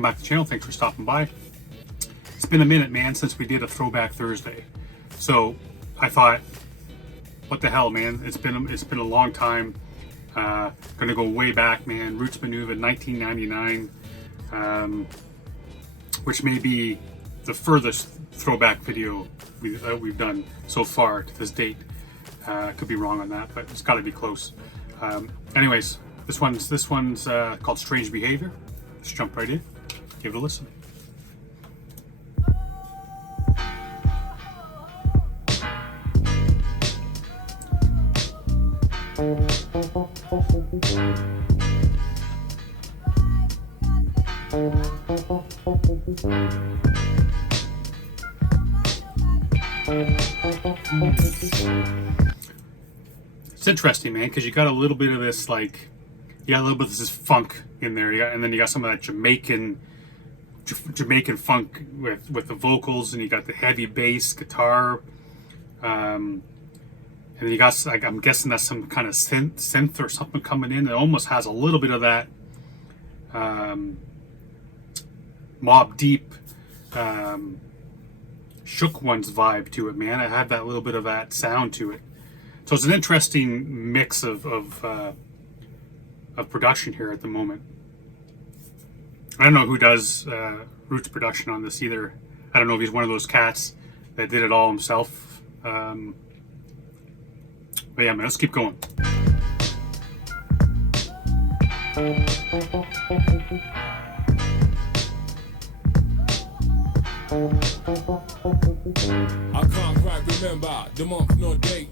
welcome back to the channel. Thanks for stopping by. It's been a minute, man, since we did a Throwback Thursday. So I thought, what the hell, man? It's been a long time. Gonna go way back, man. Roots Manuva, 1999, which may be the furthest throwback video we've done so far to this date. Could be wrong on that, but it's got to be close. Anyways, this one's called Strange Behavior. Let's jump right in. Give it a listen. It's interesting, man, because you got a little bit of this, like, you got a little bit of this funk in there, and then you got some of that Jamaican funk with the vocals, and you got the heavy bass guitar, and then you got, like, I'm guessing that's some kind of synth or something coming in. It almost has a little bit of that Mobb Deep, Shook Ones vibe to it, man. I had that little bit of that sound to it. So it's an interesting mix of production here at the moment. I don't know who does Roots production on this either. I don't know if he's one of those cats that did it all himself. But yeah, man, let's keep going. I can't quite remember the month nor date.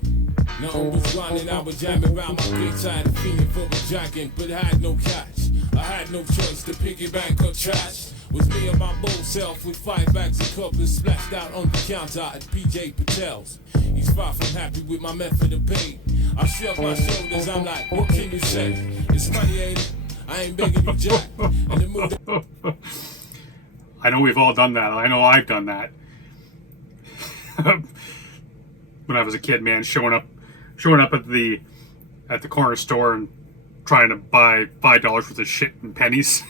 Nothing was running, I was jamming around my gate, tired of feeling for a jacket, but I had no catch. I had no choice to piggy bank or trash. Was me and my bold self with 5 bags of couplers splashed out on the counter at PJ Patel's. He's far from happy with my method of pay. I shrug my shoulders, I'm like, what can you say? It's money, ain't it? I ain't begging you jack. And the mood. I know we've all done that. I know I've done that. When I was a kid, man, showing up at the corner store and trying to buy $5 worth of shit in pennies.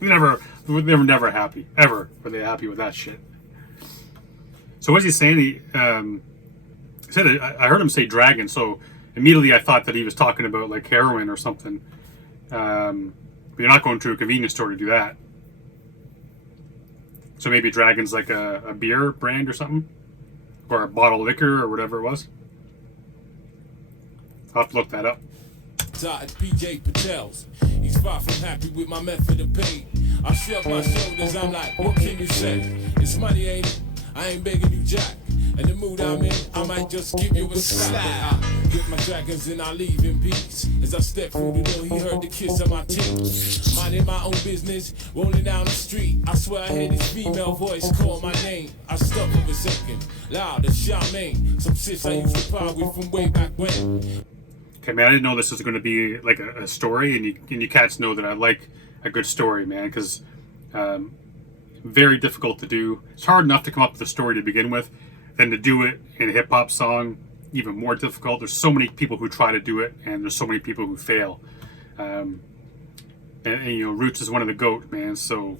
They were never happy. Ever were they happy with that shit. So what's he saying? He said, I heard him say dragon, so immediately I thought that he was talking about like heroin or something. But you're not going to a convenience store to do that. So maybe Dragon's like a beer brand or something? Or a bottle of liquor or whatever it was? I'll have to look that up. At PJ Patel's. He's far from happy with my method of pay. I shrug my shoulders, I'm like, what can you say? It's money, ain't it? I ain't begging you jack. And the mood I'm in, I might just give you a slap. I get my dragons and I leave in peace. As I step through the door, he heard the kiss of my teeth. Minding my own business, rolling down the street. I swear I heard his female voice call my name. I stuck for a second, loud as Charmaine. Some sis I used to par with from way back when. Okay, man, I didn't know this was going to be like a story, and you cats know that I like a good story, man, because very difficult to do. It's hard enough to come up with a story to begin with. Then to do it in a hip-hop song, even more difficult. There's so many people who try to do it, and there's so many people who fail. And you know, Roots is one of the GOAT, man, so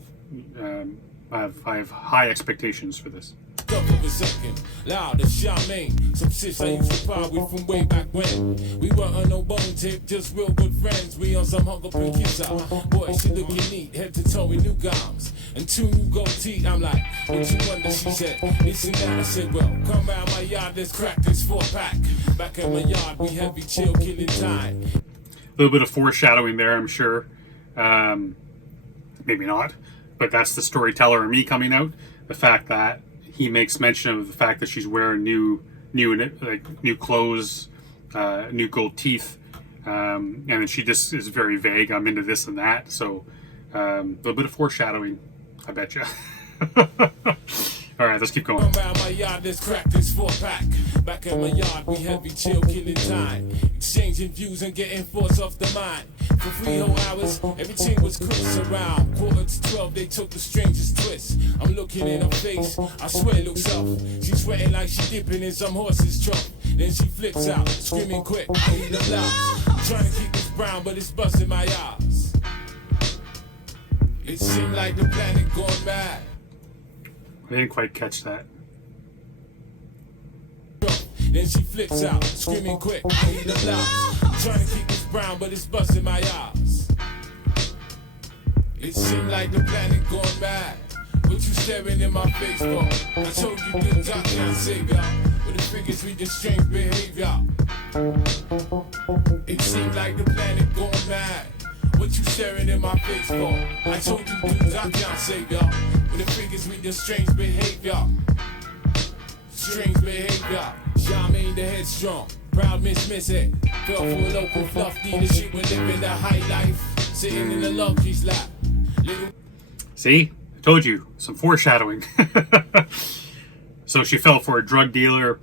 I have high expectations for this. Up for a second, loud as Charmaine. Some sis I used to par with from way back when. We weren't on no bone tip, just real good friends. We on some hunger pill kiss out. Boy, she looking neat, head to toe with new gowns and 2 new gold teeth. I'm like, what you wonder? She said, this and that. I said, well, come round my yard, let's crack this 4-pack. Back at my yard, we heavy chill, killing time. A little bit of foreshadowing there, I'm sure. Maybe not, but that's the storyteller in me coming out. The fact that he makes mention of the fact that she's wearing new clothes, new gold teeth, and then she just is very vague. I'm into this and that. So a little bit of foreshadowing, I bet you. All right, let's keep going. Come round my yard, let's crack this 4-pack. Back at my yard, we heavy chill, killing time. Exchanging views and getting force off the mind. For 3 whole hours, everything was crisp around. 11:45, they took the strangest twist. I'm looking in her face, I swear it looks up. She's sweating like she dipping in some horse's trunk. Then she flips out, screaming quick, I need a blouse. Trying to keep this brown, but it's busting my eyes. It seemed like the planet gone mad. I didn't quite catch that. Then she flips out, screaming quick, I need a blouse. I'm trying to keep this brown, but it's busting my eyes. It seemed like the planet gone mad. What you staring in my face for? I told you good job, can't save ya. But the figures read your strange behavior. It seemed like the planet gone mad. What you staring in my face for? I told you good job, can't save ya. But the figures read your strange behavior. Strange behavior. Charmaine the headstrong. Proud miss it. Fell for a local fluff dealership. We're living the high life. Sitting in the luxury's lap. Little. See? I told you. Some foreshadowing. So she fell for a drug dealer.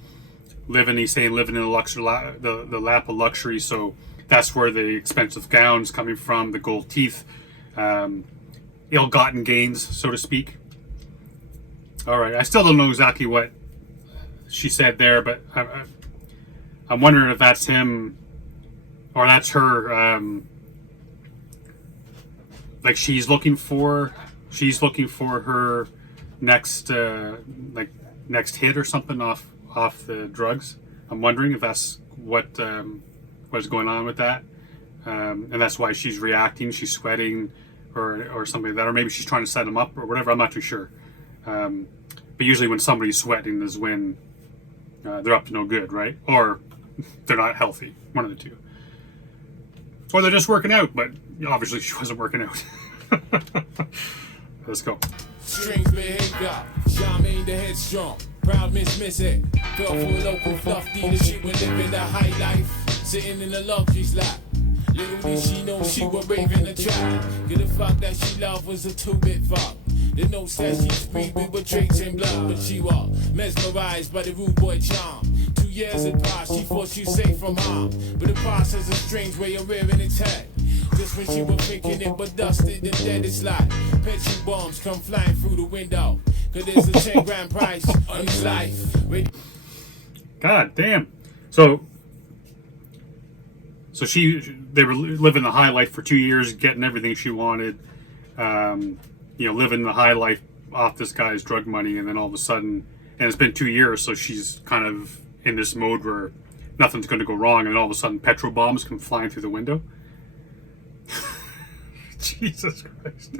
He's saying living in the luxury, the lap of luxury. So that's where the expensive gowns coming from, the gold teeth, ill-gotten gains, so to speak. All right. I still don't know exactly what she said there, but I'm wondering if that's him or that's her. Like she's looking for her next next hit or something off the drugs. I'm wondering if that's what's going on with that, and that's why she's reacting. She's sweating or something like that, or maybe she's trying to set him up or whatever. I'm not too sure. But usually when somebody's sweating is when they're up to no good, right? Or they're not healthy. One of the two. Or they're just working out, but obviously she wasn't working out. Let's go. Strange behavior. Charmaine the headstrong. Proud miss it. Fell for a local fluff dealership. We're living the high life. Sitting in the luxury's lap. Little did she know she was raving the trap. Get the fuck that she loved was a 2-bit fuck. The notes that she speak, we were draped in blood. But she was mesmerized by the rude boy charm. 2 years had passed, she thought she was safe from harm. But the past has a strange way of rearing its head. Just when she was thinking it but dusted and dead, it's like petrol bombs come flying through the window. Cause there's a 10 grand price on his life. God damn. So they were living the high life for 2 years, getting everything she wanted. Living the high life off this guy's drug money, and then all of a sudden, and it's been 2 years, so she's kind of in this mode where nothing's going to go wrong, and all of a sudden petrol bombs come flying through the window. Jesus Christ.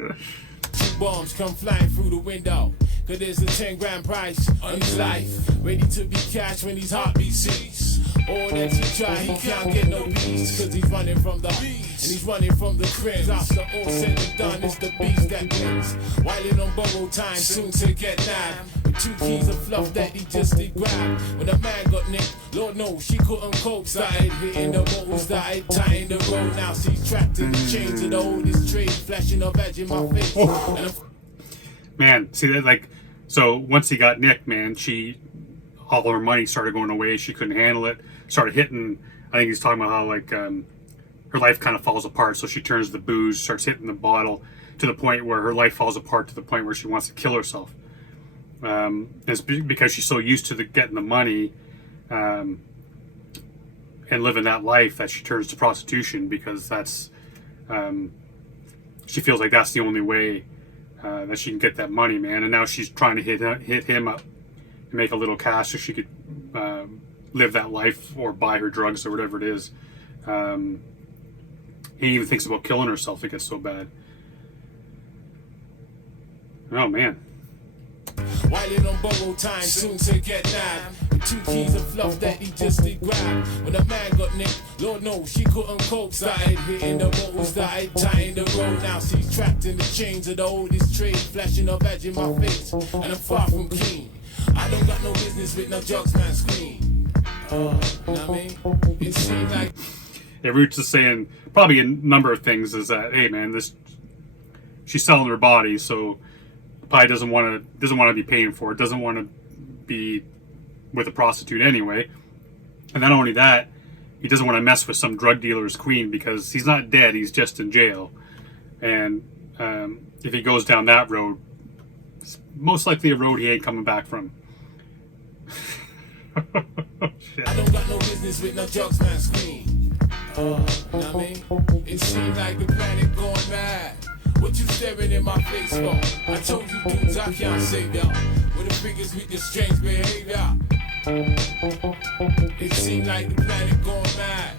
Bombs come flying through the window. Cause there's a 10 grand price on his life. Ready to be cashed when he's heartbeat cease. All that he try, he can't get no peace. Cause he's running from the beast. And he's running from the crib. After all said and done, it's the beast that wins. While it on borrowed time, soon to get nabbed. With 2 keys of fluff that he just did grab. When a man got nicked, Lord knows she couldn't cope. Started hitting the bottles, started tying the road. Now she's trapped in the chains of the oldest trade. Flashing a badge in my face. Man, see that, like, so once he got nicked, man, all her money started going away. She couldn't handle it. Started hitting. I think he's talking about how like her life kind of falls apart. So she turns to the booze, starts hitting the bottle to the point where her life falls apart to the point where she wants to kill herself. It's because she's so used to getting the money and living that life that she turns to prostitution because that's she feels like that's the only way that she can get that money, man. And now she's trying to hit him up and make a little cash so she could live that life or buy her drugs or whatever it is. He even thinks about killing herself. It gets so bad. Oh man. While it on borrowed time, soon to get nabbed. 2 keys of fluff that he just did grab. When a man got nicked, Lord knows she couldn't cope. Started hitting the bottles, started tying the road. Now she's trapped in the chains of the oldest trade. Flashing a badge in my face, and I'm far from clean. I don't got no business with no drugs, man, scream. Know what I mean? It seemed like Roots is saying probably a number of things is that, hey man, she's selling her body, so probably doesn't want to be paying for it, doesn't want to be with a prostitute anyway. And not only that, he doesn't want to mess with some drug dealer's queen because he's not dead, he's just in jail. And if he goes down that road, it's most likely a road he ain't coming back from. Shit. I don't got no business with no drugs, man, scream. Know what I mean? It seemed like the planet going mad. What you staring in my face for? I told you dudes I can't save y'all. With the figures we can strange behavior. It seemed like the planet gone mad.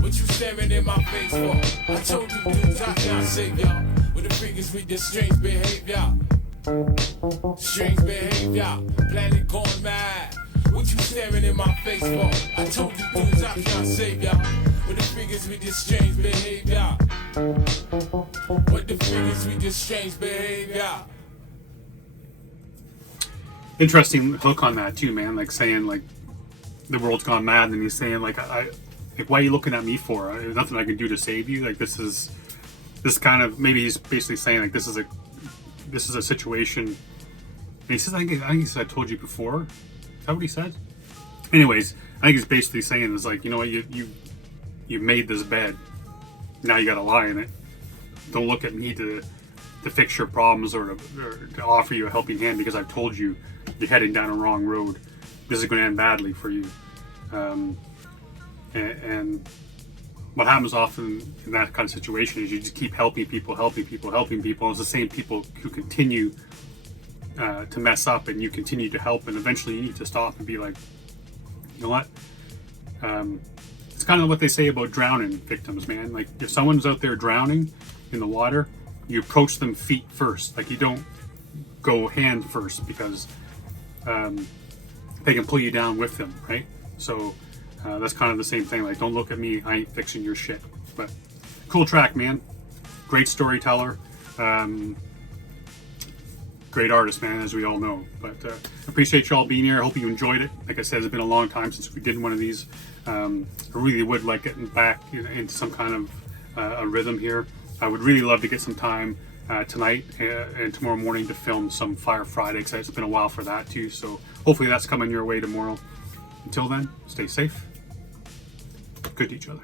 What you staring in my face for? I told you dudes I can't save y'all. With the figures with this strange behavior. Strange behavior, planet gone mad. What you staring in my face for? I told you dudes I can't save y'all. With the figures with this strange behavior. With the figures with this strange behavior. Interesting hook on that too, man. Like saying like the world's gone mad, and he's saying like like why are you looking at me for? There's nothing I can do to save you. Like this kind of, maybe he's basically saying like this is a situation. And he says, I think he said, I told you before. Is that what he said? Anyways, I think he's basically saying is like, you know what, you made this bed. Now you got to lie in it. Don't look at me to fix your problems or to offer you a helping hand because I've told you you're heading down a wrong road. This is going to end badly for you. And what happens often in that kind of situation is you just keep helping people. It's the same people who continue to mess up, and you continue to help, and eventually you need to stop and be like, you know what? It's kind of what they say about drowning victims, man. Like if someone's out there drowning in the water, you approach them feet first. Like you don't go hand first because they can pull you down with them, right? So that's kind of the same thing. Like, don't look at me, I ain't fixing your shit. But cool track, man. Great storyteller. Great artist, man, as we all know. But appreciate y'all being here. I hope you enjoyed it. Like I said, it's been a long time since we did one of these. I really would like getting back into some kind of a rhythm here. I would really love to get some time tonight and tomorrow morning to film some Fire Friday, because it's been a while for that too. So hopefully that's coming your way tomorrow. Until then, stay safe. Good to each other.